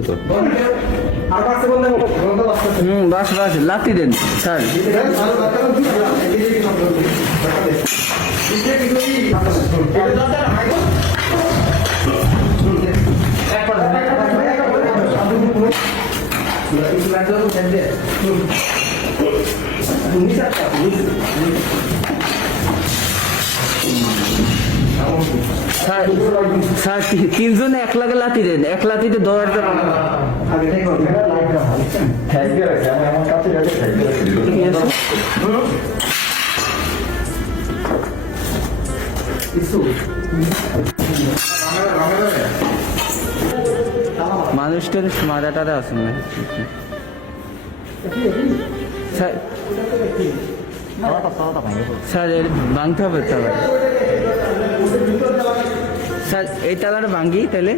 বাস হুম বাস বাস লাতি দেন sir. Sir sir তিনজনে এক লাগে লাতি দেন, এক লাতিতে আছে মানুষটার মারা টারা আছে না স্যার স্যার ভাঙতে হবে তালা স্যার এই তালাটা ভাঙ্গি তাহলে?